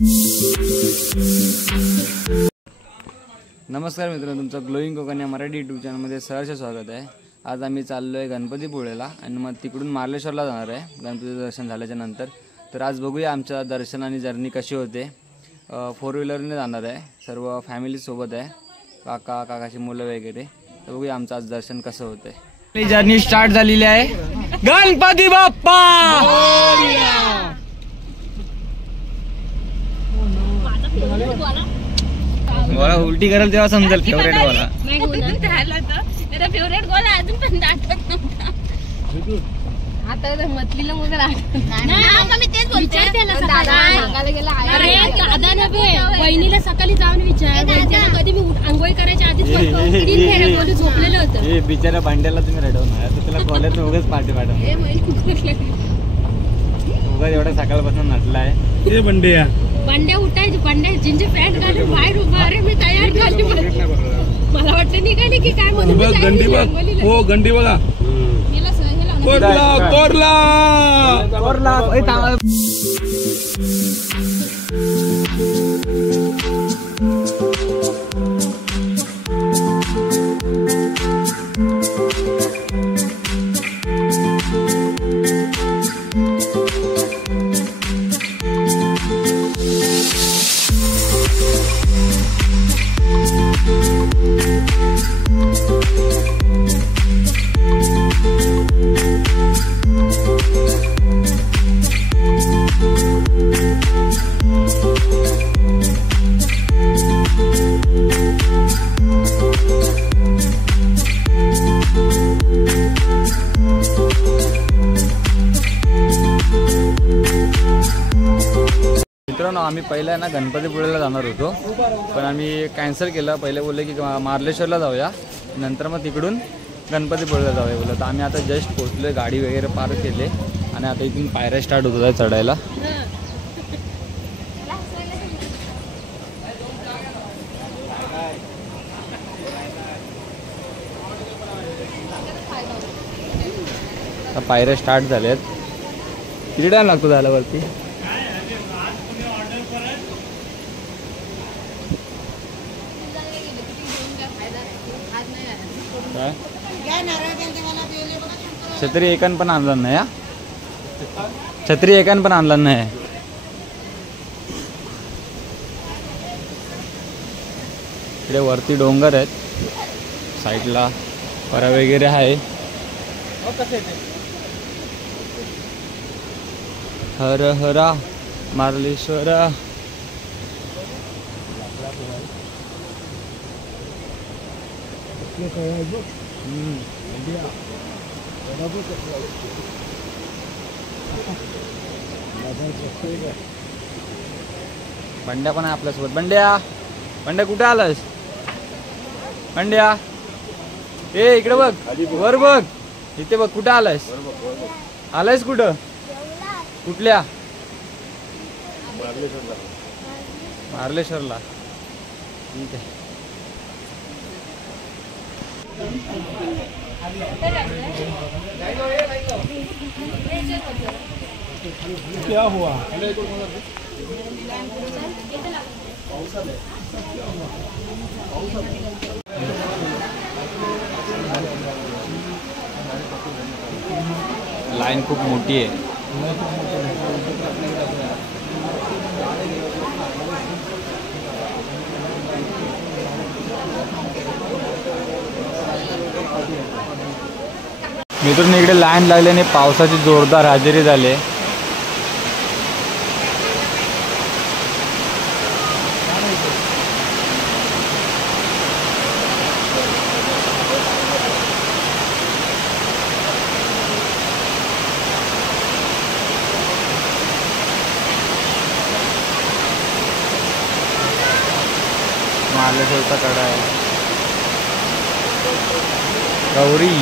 नमस्कार मित्रांनो, तुमचं ग्लोईंग कोकण या मराठी यूट्यूब चॅनलमध्ये सहर्ष स्वागत आहे। आज आम्ही चाललो आहे गणपतीपुळेला आणि मग तिकडून मार्लेश्वरला जाणार आहे गणपतीचं दर्शन झाल्याच्या नंतर। तर आज बघूया आमच्या दर्शन आणि जर्नी कशी होते। 4 व्हीलरने जाणार आहे, सर्व फॅमिली सोबत आहे, काका काकाची मुलं वगैरे। तर बघूया आमचं आज दर्शन कसं होतंय। आपली जर्नी स्टार्ट झालेली आहे। गणपती बाप्पा मला उलटी करेल तेव्हा समजेल फेवरेट वाला। मेरा फेवरेट गोल है अजून पण आठवत आता मतलीला मुलं नाही मी तेच बोलते त्याला सांगायला गेला अरे दादा ना बहिणीला सकाळी जाऊन विचार बहिणीला कधी मी आंघोळ करायच्या आधीच किती फेऱ्या बोलून झोपलेलं होतं। हे बिचारा भांड्याला तुम्ही रडवणार आता त्याला कॉलेज उगाच पाठी पाठव उगाच एवढा सकाळपासून नटलाय। हे बंड्या बंड्या उठायची बंड्या जिंचे पॅन्ट घालून बाहेर उभा रे मी तयार झाली मला वाटलं निघाली की काय म्हणून गंडी बघ हो गंडी बघा कोरला कोरला कोरला मित्रांनो, आम्ही पहिला ना गणपतीपुळेला जाणार होतो, पण आम्ही कॅन्सल केलं। पहिले बोलले की मार्लेश्वरला जाऊया, नंतर मग तिकडून गणपतीपुळेला जाऊया बोललं। तर आम्ही आता जस्ट पोहोचलोय, गाडी वगैरे पार्क केले आणि आता इथून पायऱ्या स्टार्ट होत आहे चढायला। पायऱ्या स्टार्ट झाल्यात। किती टाइम लागतो जायला वरती? छत्री एकान पण आणला नाही, छत्री एकान पण आणला नाही। इकडे वरती डोंगर आहेत, साईडला परा वगैरे आहे। हर हरा मार्लेश्वरा बंड्या पण आहे आपल्यासोबत। बंड्या बंड्या कुठे आलास? बंड्या ए इकडे बघ, वर बघ, इथे बघ, कुठे आलायस? आलायस कुठं? कुठल्या? मार्लेश्वरला। ठीक आहे। क्या हुआ? लाईन खूप मोठी आहे। मित्रांनो, इकडे लाईन लागल्याने पावसाची जोरदार हजेरी झाली। मार्लेश्वरचा कडा आहे गौरी।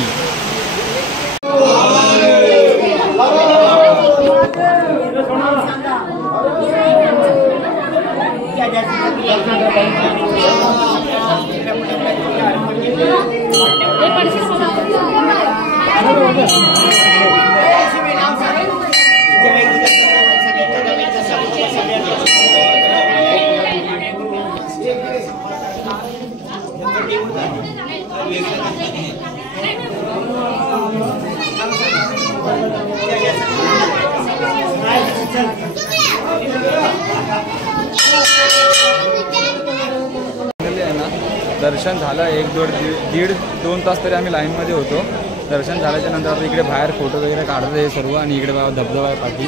दर्शन झालं 1-2 तास तरी आम्ही लाईनमध्ये होतो. दर्शन झाल्याच्या नंतर आता इकडे बाहेर फोटो वगैरे काढतो हे सर्व. आणि इकडे बाबा धबधबा आहे पाठी.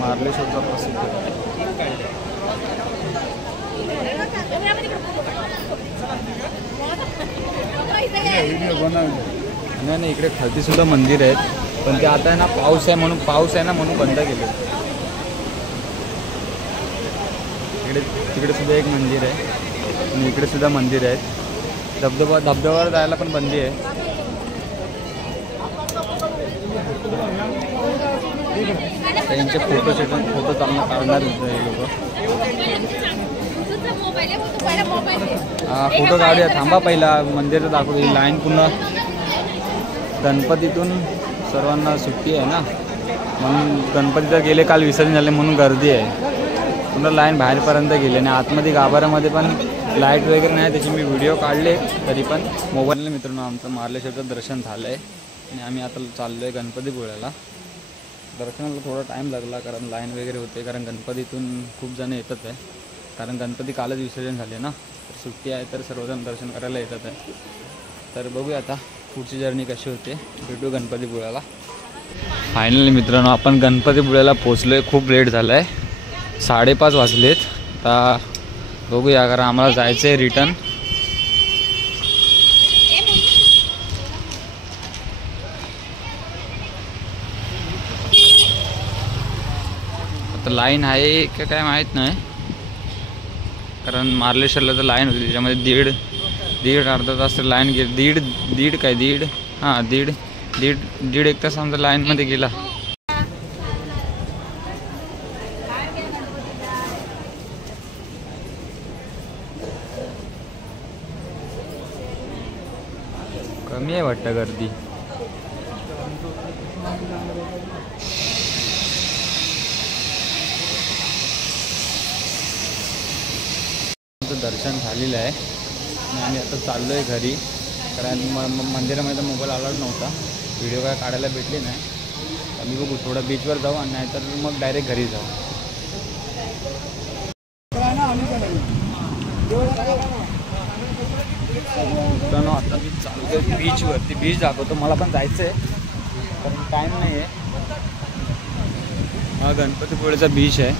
मार्लेश्वरचा प्रसिद्ध नाही, इकडे खालती सुद्धा मंदिर आहेत, पण ते आता आहे ना पाऊस आहे म्हणून बंद केले. तिकडे सुद्धा एक मंदिर आहे आणि इकडे सुद्धा मंदिर आहेत. धबधब्यावर जायला पण बंदी आहे. त्यांचे फोटो चालणं काढणार हे लोक. हा फोटो काढूया, थांबा पहिला मंदिर दाखवू. ही लाईन पूर्ण गणपतीतून सर्वांना सुट्टी आहे ना, म्हणून गणपती तर गेले काल विसर्जन झाले म्हणून गर्दी आहे. पूर्ण लाईन बाहेरपर्यंत गेली आणि आतमध्ये गाभाऱ्यामध्ये पण लाईट वगैरे नाही, त्याची मी व्हिडिओ काढले. तरी पण मोबाईलने मित्रांनो आमचं मार्लेश्वरचं दर्शन झालं आहे आणि आम्ही आता चाललो आहे गणपतीपुळ्याला. दर्शनाला थोडा टाईम लागला कारण लाईन वगैरे होते, कारण गणपतीतून खूप जण येतात आहे. कारण गणपती कालच विसर्जन झाले ना, तर सुट्टी आहे तर सर्वजण दर्शन करायला येतात आहे. तर बघूया आता पुढची जर्नी कशी होते. भेटू गणपतीपुळ्याला. फायनली मित्रांनो आपण गणपतीपुळ्याला पोचलो आहे. खूप लेट झालं आहे, 5:30 वाजलेत. आता बघूया, कारण आम्हाला जायचं आहे रिटर्न. आता लाईन आहे का काय माहीत नाही, कारण मार्लेश्वरला तर लाईन होती, त्याच्यामध्ये दीड अर्धा तास तर लाईन गेली. दीड एक तास आमचा लाईनमध्ये गेला. कमी आहे वाटतं गर्दी. दर्शन झालेलं आहे आणि आम्ही आता चाललो आहे घरी, कारण मंदिरामध्ये मोबाईल अलाउड नव्हता, व्हिडिओ काय काढायला भेटले नाही. आम्ही बघू थोडं बीचवर जाऊ आणि नाहीतर मग डायरेक्ट घरी जाऊ. आता मी चालू आहे बीचवरती. बीच दाखवतो, मला पण जायचं आहे कारण टाईम नाही आहे. हा गणपतीपुळेचा बीच आहे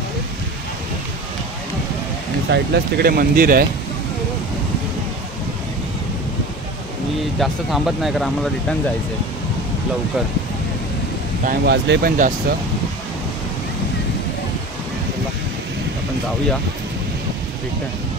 आणि साईडलाच तिकडे मंदिर आहे. मी जास्त थांबत नाही कारण आम्हाला रिटर्न जायचं आहे लवकर. टाईम वाजले पण जास्त. आपण जाऊया रिटर्न.